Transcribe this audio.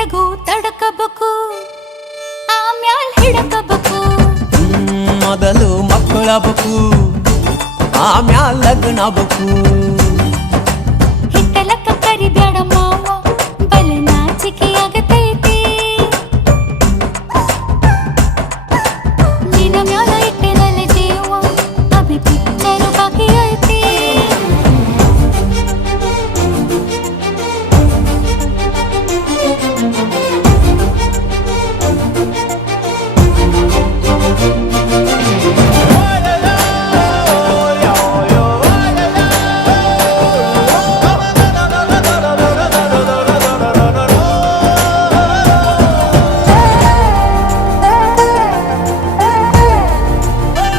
ಹೊಟ್ಟೆಗೂ ತಡಕಬೇಕು ಆಮ್ಯಾಲ್ ಹಿಡಕಬೇಕು ಮೊದಲು ಮಕ್ಕಳಬೇಕು ಆಮ್ಯಾಲ್ ಲಗ್ನ ಬೇಕು